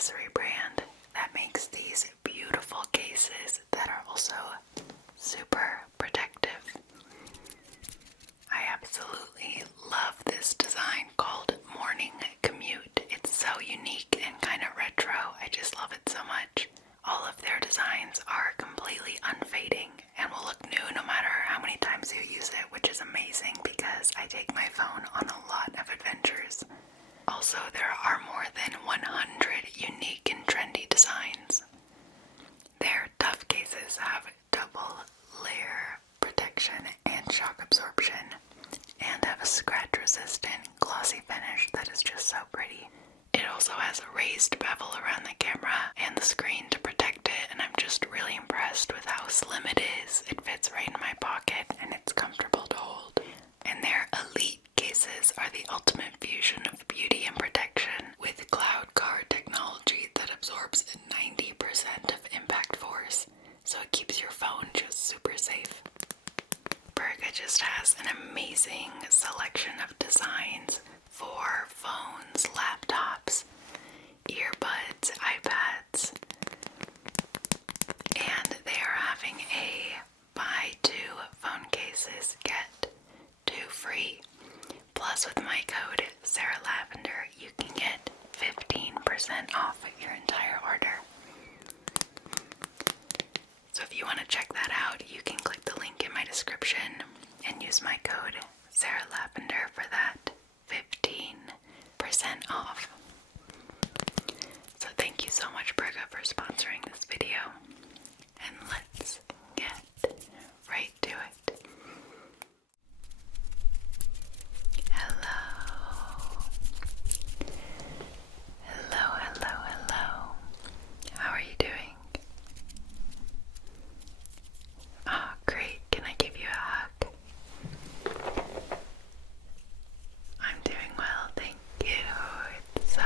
accessory brand that makes these beautiful cases that are also super protective. I absolutely love this design called Morning Commute. It's so unique and kind of retro. I just love it so much. All of their designs are completely unfading and will look new no matter how many times you use it, which is amazing because I take my phone on a lot of adventures. Also, there are more than 100 unique and trendy designs. Their tough cases have double layer protection and shock absorption, and have a scratch-resistant glossy finish that is just so pretty. It also has a raised bevel around the camera and the screen to protect it, and I'm just really impressed with how slim it is. It fits right in my pocket and it's comfortable to hold. And their elite cases are the ultimate fusion of beauty and protection with cloud guard technology that absorbs 90% of impact force, so it keeps your phone just super safe. Berga just has an amazing selection of designs for phones, laptops, earbuds, iPads, and they are having a buy 2 phone cases, get 2 free. Plus, with my code Sarah Lavender, you can get 15% off your entire order. So if you want to check that out, you can click the link in my description and use my code Sarah Lavender for that 15% off. So thank you so much, Berga, for sponsoring this video. And let's get right to it. Hello. Hello, hello, hello. How are you doing? Oh, great. Can I give you a hug? I'm doing well, thank you. It's so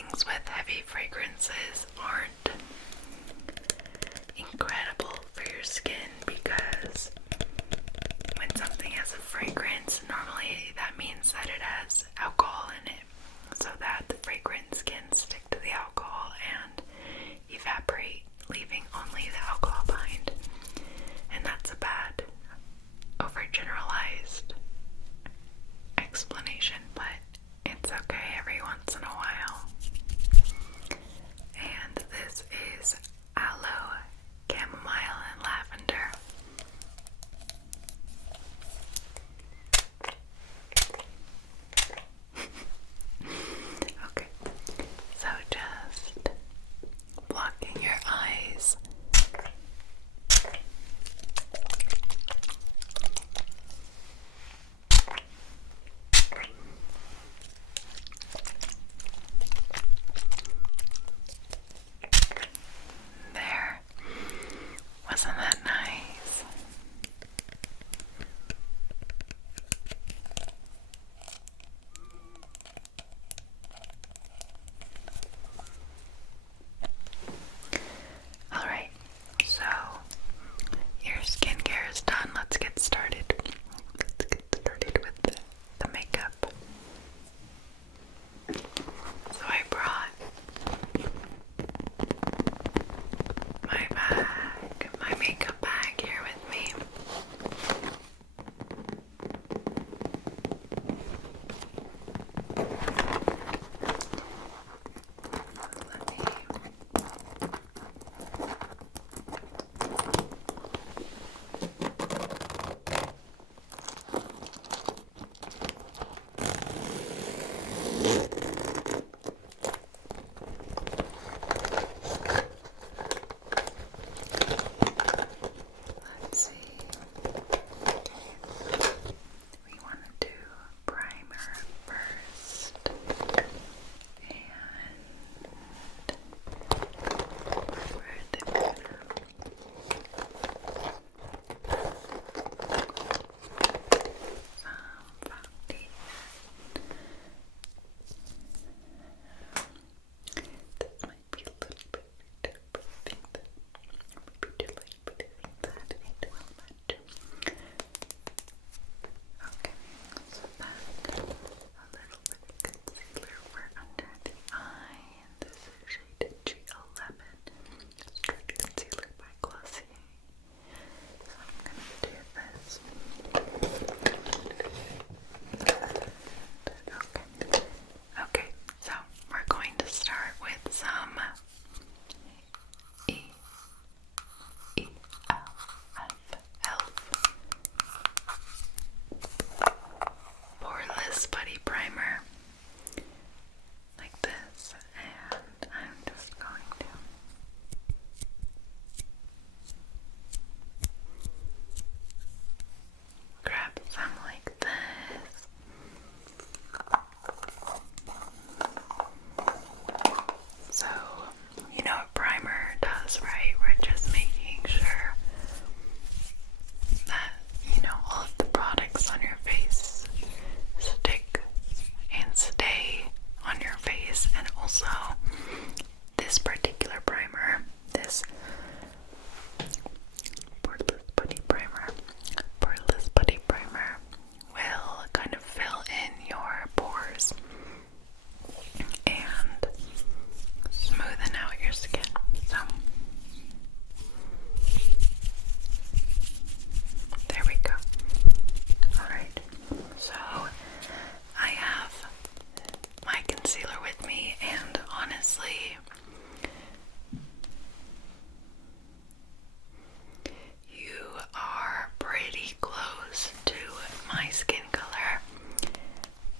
things with heavy fragrances aren't incredible for your skin, because when something has a fragrance, normally that means that it has alcohol in it, so that the fragrance can stick to the alcohol and evaporate, leaving only the alcohol behind. And that's a bad, overgeneralized explanation, but it's okay every once in a while. And this is aloe, chamomile, and lavender. Okay, so just blocking your eyes. There. Wasn't that nice? Alright, so your skincare is done. Let's get started. Let's get started with the makeup. So I brought my bag, my makeup bag here with me. Let me let's see. We want to do primer first, and where did we go? Some foundation. This might be a little bit too, but I think that might be too light, but I think that it will match. Okay, so that a little bit of concealer for under the eye, and this is shaded G11 Stretch Concealer by Glossier. So I'm gonna do this. Okay, so we're going to start with some Poreless Putty Primer, like this, and I'm just going to grab some like this. So, you know what primer does, right? We're just making sure that, you know, all of the products on your face stick and stay on your face. And also, this particular primer, this Poreless Putty Primer will kind of fill in your pores and smoothen out your skin. So there we go. Alright, so I have my concealer with me, and honestly, you are pretty close to my skin color,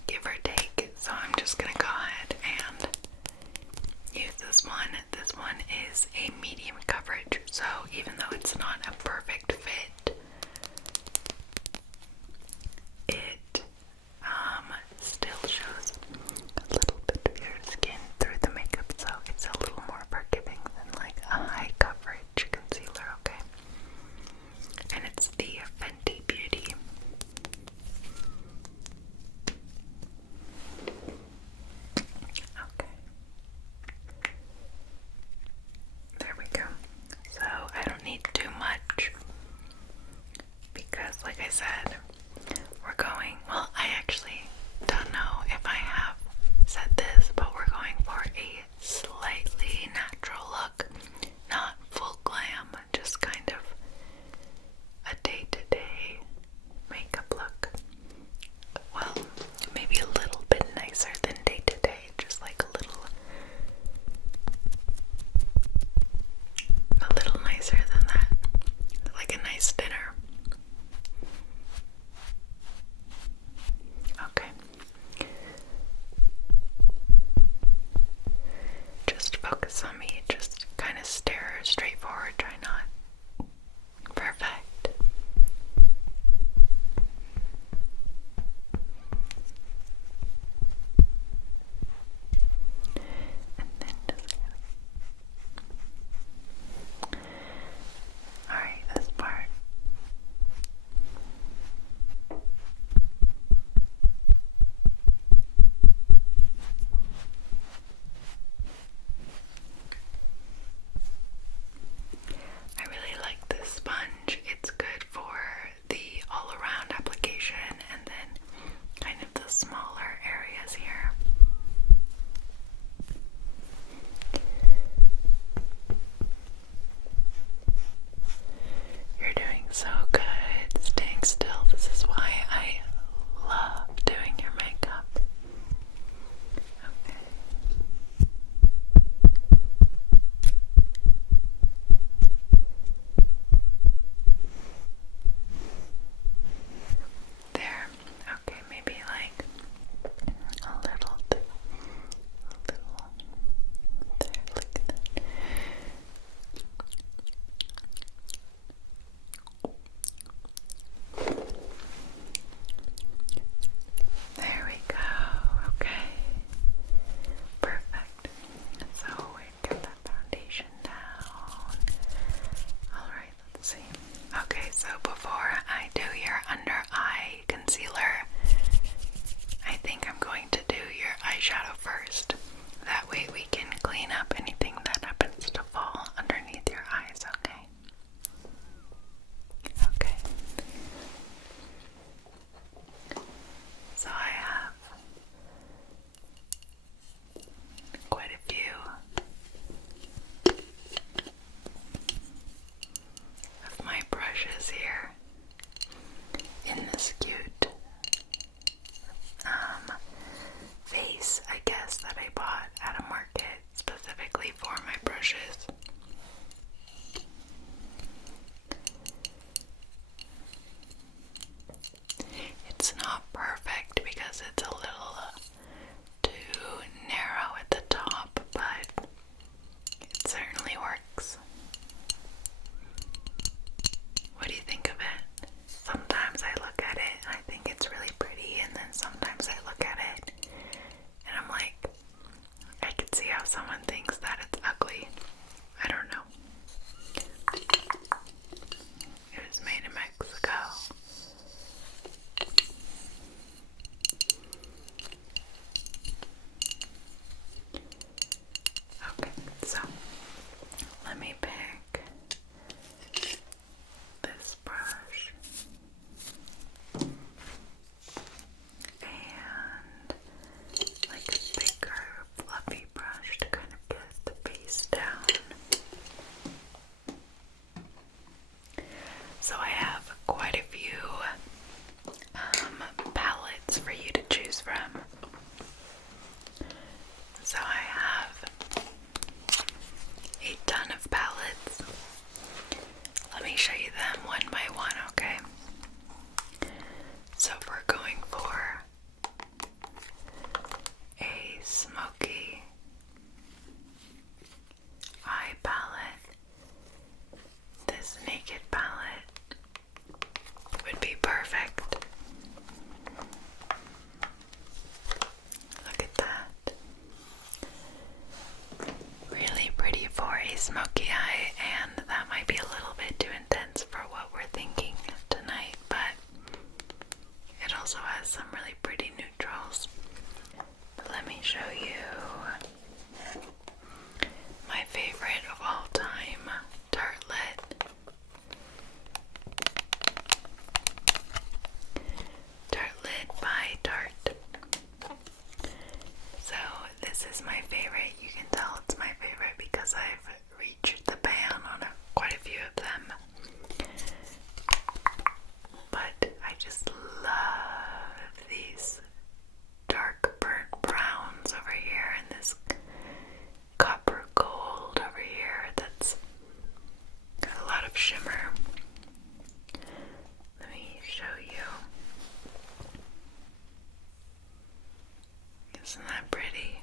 give or take. So I'm just gonna go ahead and use this one. This one is a medium coverage, so even though it's not a perfect fit, it still shows a little bit of your skin through the makeup, so it's a little more forgiving than like a high coverage concealer, okay? And it's the Fenty Beauty. Okay. focus on me, just kind of stare straight forward, try not. Perfect. And then just alright, this part. I really like this sponge. It's good for the all-around application and then kind of the smaller areas here. You're doing so good staying still. This is why I love doing your makeup. Okay. There. Okay, maybe like a little there, like that. There we go. Okay. Perfect. So we get that foundation down. Alright, let's see. Okay, so before I do your under eye concealer, I think I'm going to do your eyeshadow first. That way we can clean up anything that happens to fall underneath your eyes, okay? Okay. So I have quite a few of my brushes here in this cute vase, I guess, that I bought at a market specifically for my brushes. It's not perfect because it's a little too narrow at the top, but it certainly works. What do you think of it? Sometimes I look at it and I think it's really pretty, and then sometimes I look at it and I'm like, I could see how someone thinks that it's ugly. I don't know. It was made in Mexico. Okay, so let me pick this brush and like a bigger fluffy brush to kind of get the base down. So I have quite a few palettes for you to choose from. So I have a ton of palettes. Let me show you them one by one, okay? So we're going for a smoky eye palette. This naked palette would be perfect. Look at that. Really pretty for a smoky eye, and that might be a little bit too intense for what we're thinking tonight, but it also has some really pretty neutrals. But let me show you my favorite of all time, Tartelette. Tartelette by Tarte. So this is my favorite. You can tell it's my favorite because I've reached the ban on quite a few of them. But I just love these dark burnt browns over here and this copper gold over here that's got a lot of shimmer. Let me show you. Isn't that pretty?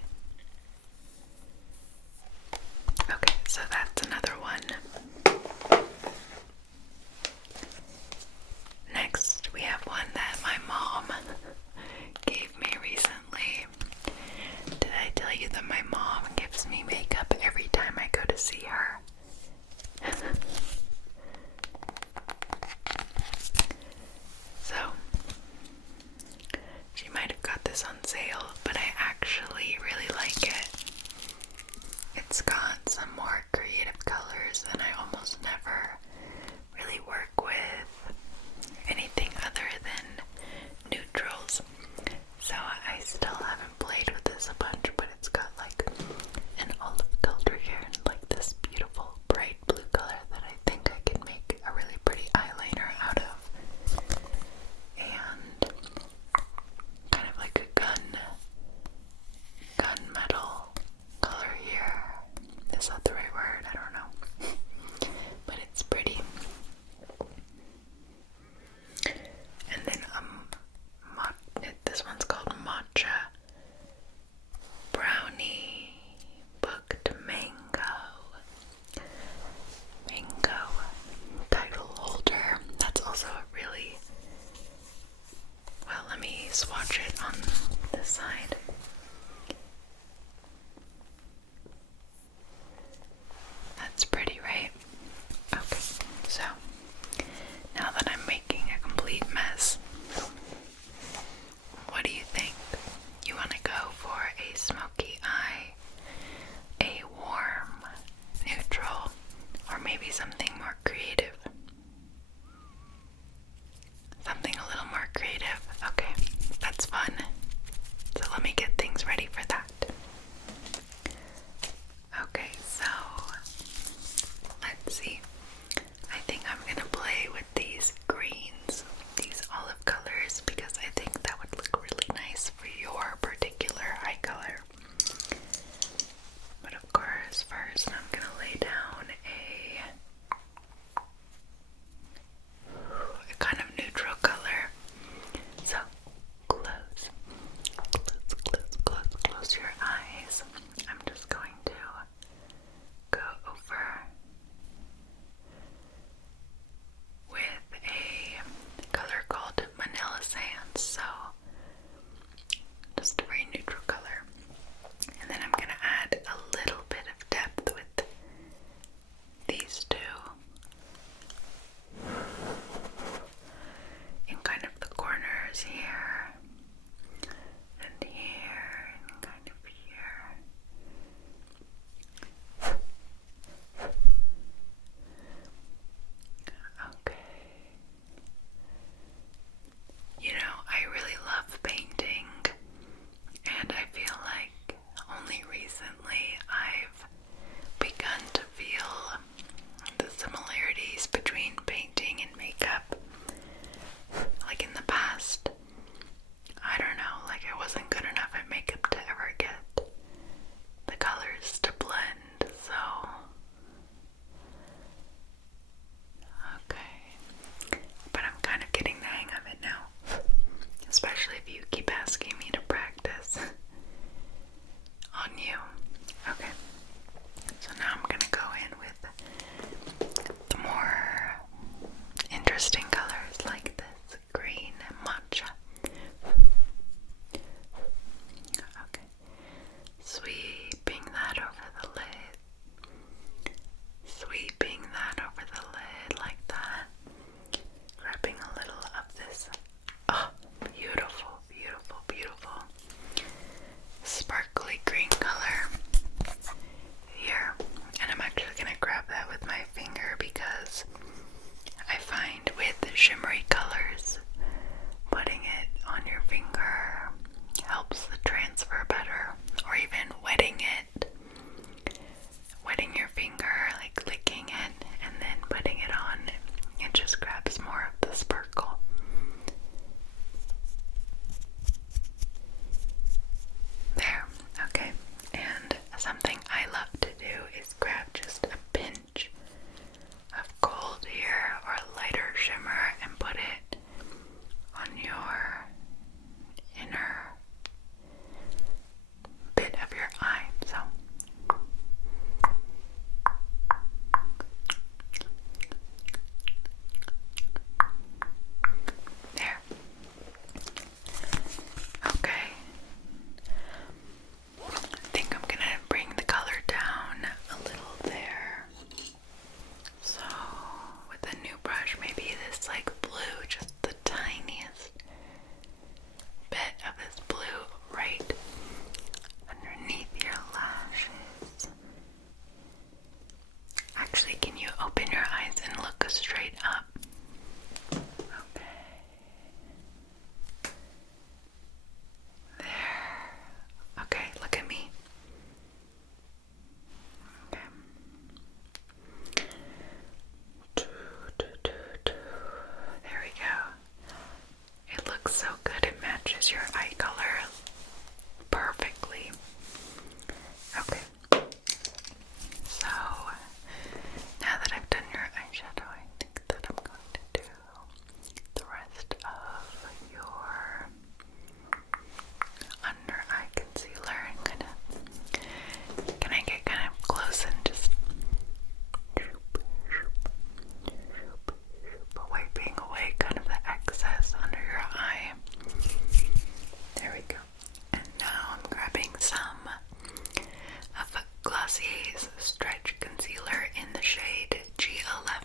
Glossier's Stretch Concealer in the shade G11.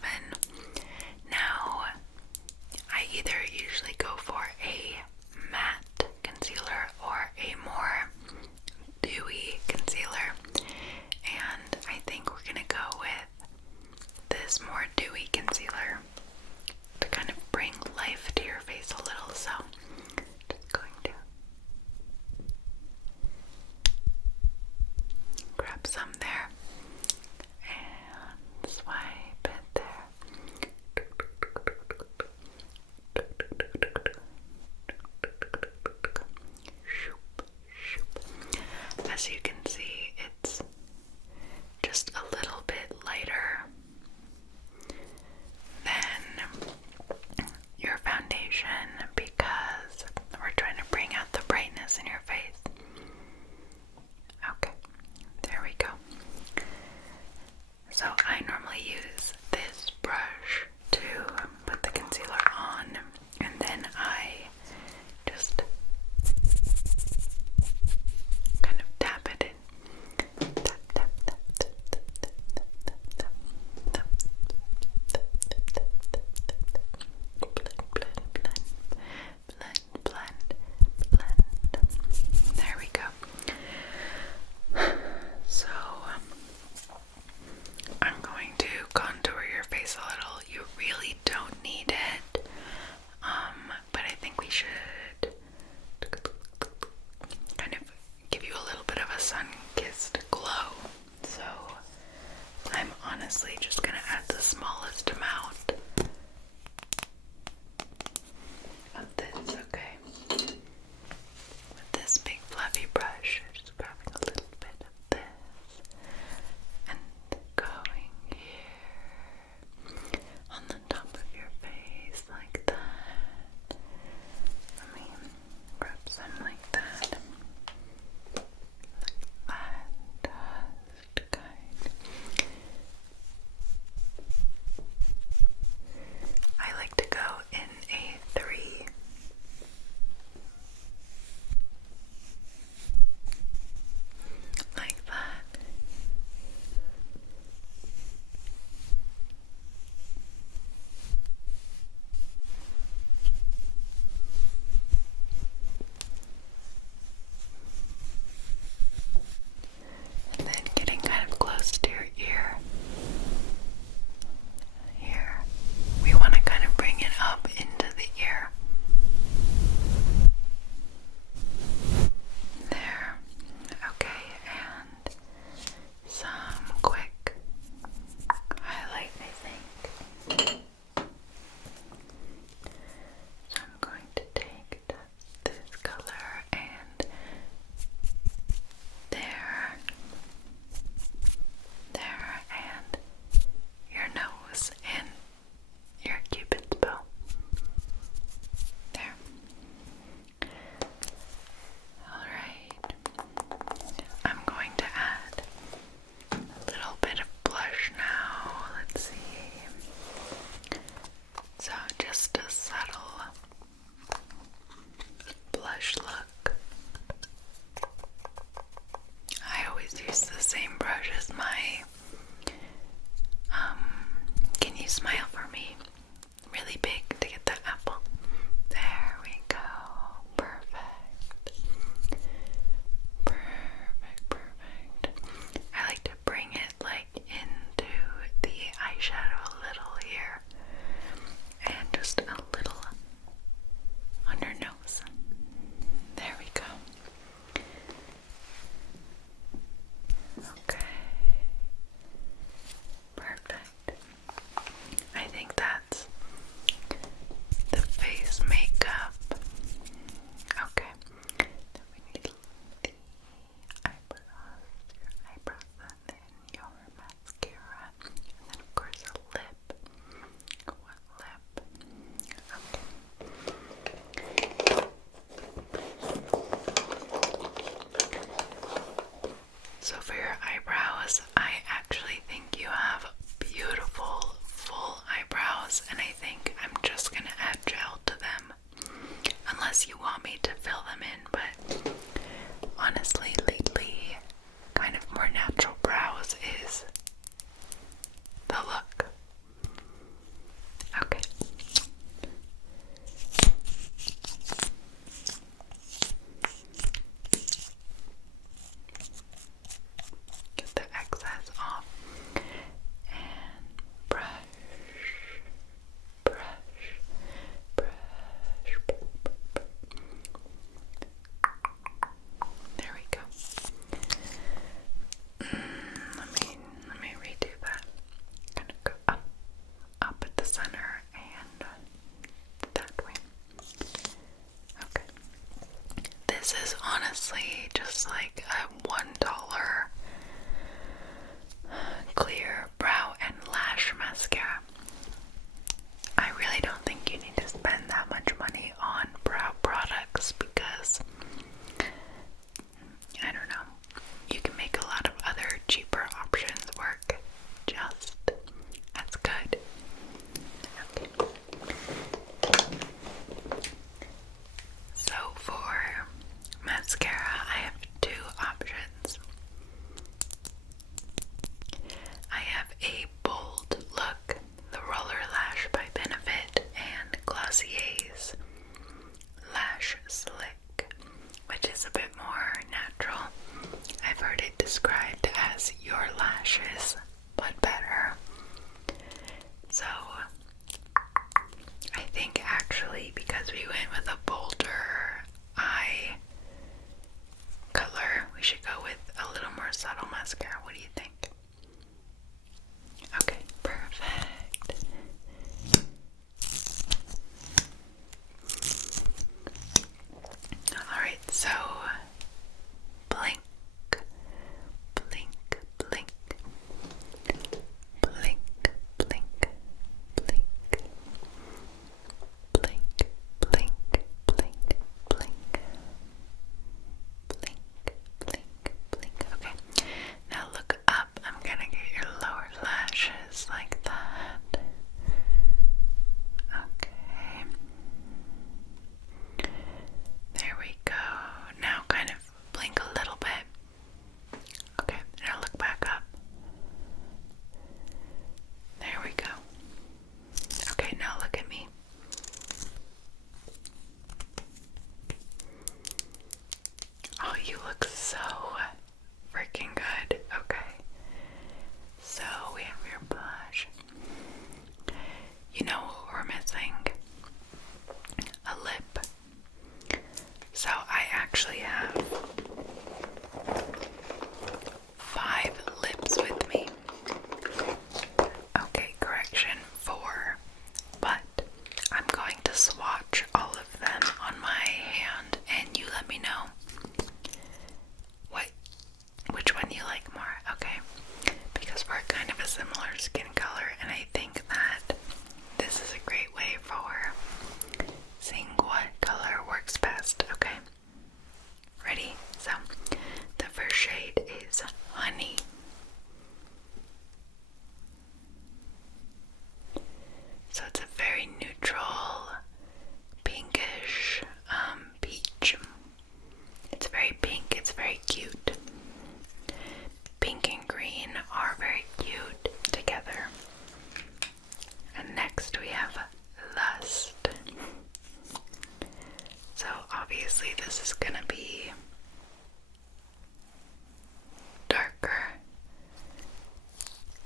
Now, I either usually go for a matte concealer or a more dewy concealer, and I think we're gonna go with this more dewy concealer to kind of bring life to your face a little. So just going to grab some there and swipe it there. As you can see, it's just a little bit lighter than your foundation because we're trying to bring out the brightness in your face. Okay, there we go. So I normally use this brush to put the concealer on, and then I just kind of tap it in. Tap, tap, tap, tap, tap, tap, tap, tap, tap, blend, blend, blend, blend. There we go. So I'm going to contour your face a little. You really don't need it, but I think we should kind of give you a little bit of a sun-kissed glow. So I'm honestly just going to add the smallest amount of this, okay? With this big fluffy brush, just grabbing a little bit of this and going here on the top of your face like that. Let me grab some like that. Just kind. I like to go in a 3. Like that. And then getting kind of close to your ear. Here. We want to kind of bring it up into the ear. There. Okay, and some quick highlight, I think. So I'm going to take this color and there, and your nose and your cupid's bow. There. Alright. I'm going to add a little bit of blush now. Let's see. So just a subtle blush look. I always use the same brush as my can you smile for me? Really big to get that apple. There we go. Perfect. Perfect, perfect. I like to bring it like into the eyeshadow a little here. And just a little on your nose. There we go. Okay. Perfect. I think that's the face makeup. Okay. Then we need the eyebrows, and then your mascara, and then of course a lip. What lip? So for your eyebrows, I actually think you have beautiful full eyebrows, and I think I'm just gonna add gel to them unless you want me to fill them in. But honestly, lately kind of more natural brows as your lashes, but better. So I think actually because we went with a bolder eye color, we should go with a little more subtle mascara. What do you think? Okay, perfect. Alright, so blink, blink, blink, blink, blink, blink, blink, blink, blink, blink, blink, blink. Okay, now look up. I'm gonna get your lower lashes like that. Okay. There we go. Now kind of blink a little bit. Okay, now look back up. There we go. Okay, now look at me. Oh, you look so freaking good. Okay. So we have your blush. You know what we're missing? A lip. So I actually have 5 lips with me. Okay, correction, 4. But I'm going to swatch all of them on my hand and you let me know which one you like more, okay? Because we're kind of a similar skin color and I think that this is a great way for seeing what color works best, okay? Ready? So, the first shade is Honey. So it's a very neutral, pinkish, peach. It's very pink, it's very cute. Pink and green are very cute together. And next we have Lust. So obviously this is gonna be darker,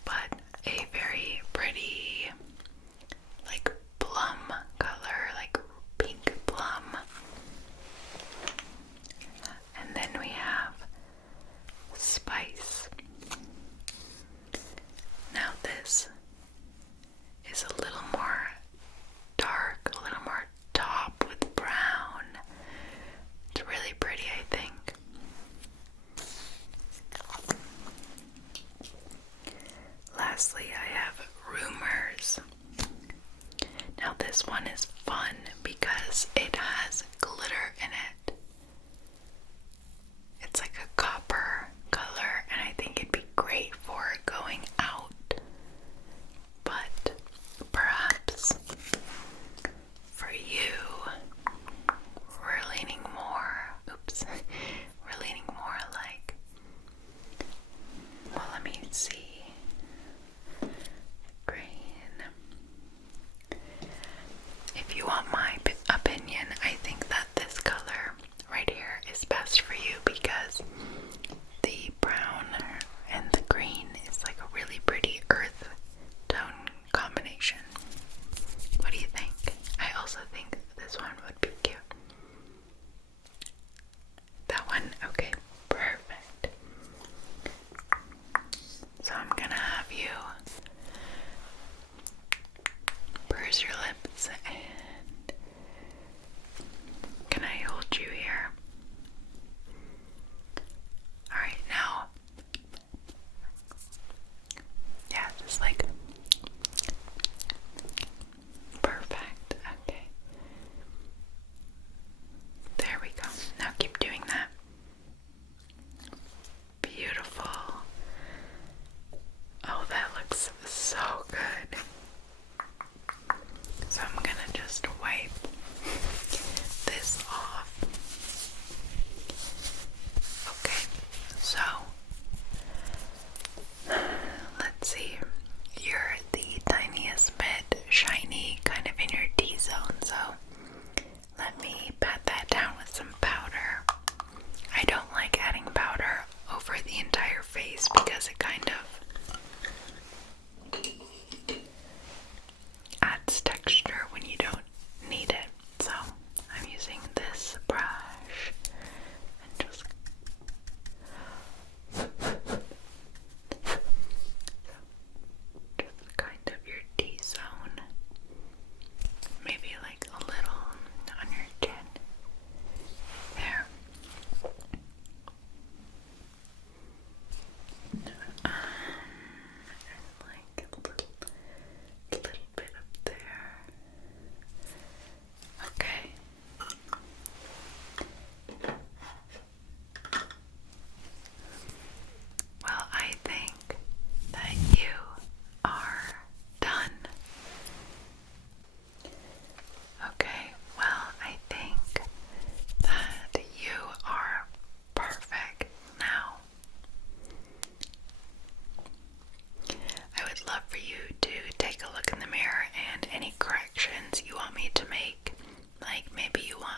but a very pretty, like plum color, like pink plum. And then we have Spice. Now this is a little more dark, a little more top with brown. It's really pretty, I think. Lastly, I have Rumors. Now this one is fun because it has glitter in it. It's like a copper color and I think it'd be great for going out. But perhaps for you, we're leaning more, we're leaning more like, well, let me see, green. If you want my opinion, I think that this color right here is best for you because the brown and the green is like a really pretty earth tone combination. What do you think? I also think this one would be cute. That one? Okay, perfect. So I'm to take a look in the mirror and any corrections you want me to make. Like maybe you want